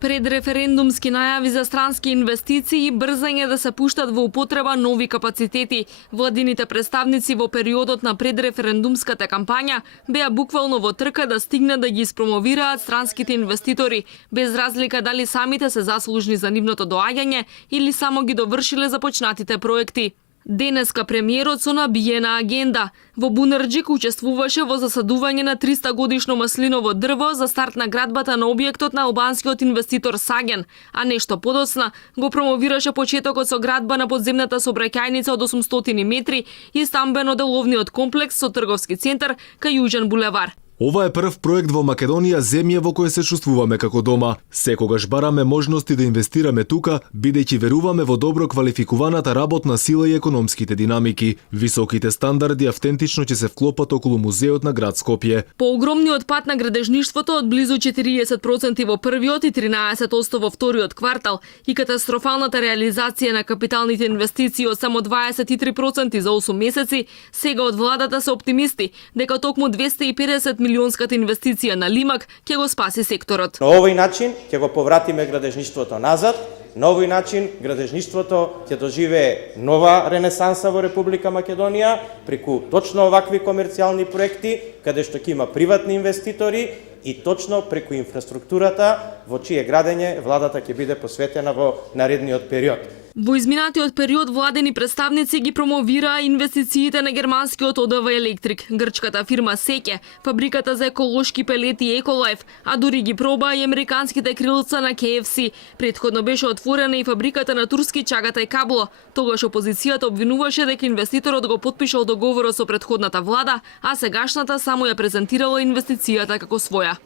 Предреферендумски најави за странски инвестиции и брзање да се пуштат во употреба нови капацитети. Владините представници во периодот на предреферендумската кампања беа буквално во трка да стигнат да ги испромовираат странските инвеститори, без разлика дали самите се заслужни за нивното доаѓање или само ги довршиле започнатите проекти. Денеска премиерот со набиена агенда. Во Бунарџик учествуваше во засадување на 300 годишно маслиново дрво за старт на градбата на објектот на албанскиот инвеститор Саген, а нешто подоцна го промовираше почетокот со градба на подземната сообраќајница од 800 метри и стамбено-деловниот комплекс со трговски центар кај Јужен булевар. Ова е прв проект во Македонија, земја во која се чувствуваме како дома. Секогаш бараме можности да инвестираме тука, бидејќи веруваме во добро квалификуваната работна сила и економските динамики. Високите стандарди автентично ќе се вклопат околу музеот на град Скопје. По огромниот пат на градежништвото од близу 40% во првиот и 13% во вториот квартал и катастрофалната реализација на капиталните инвестиции од само 23% за 8 месеци, сега од владата се оптимисти дека токму 250 милионската инвестиција на Лимак ќе го спаси секторот. На овој начин ќе го повратиме градежништвото назад, на овој начин градежништвото ќе доживее нова ренесанса во Република Македонија преку точно овакви комерцијални проекти, каде што ќе има приватни инвеститори и точно преку инфраструктурата во чие градење владата ќе биде посветена во наредниот период. Во изминатиот период владени представници ги промовираа инвестициите на германскиот ОДВ Електрик, грчката фирма Секе, фабриката за еколошки пелети Еколайф, а дури ги пробаа и американските крилца на KFC. Претходно беше отворена и фабриката на турски Чагатай Кабло. Тогаш опозицијата обвинуваше дека инвеститорот го потпишал договорот со претходната влада, а сегашната само ја презентирала инвестицијата како своја.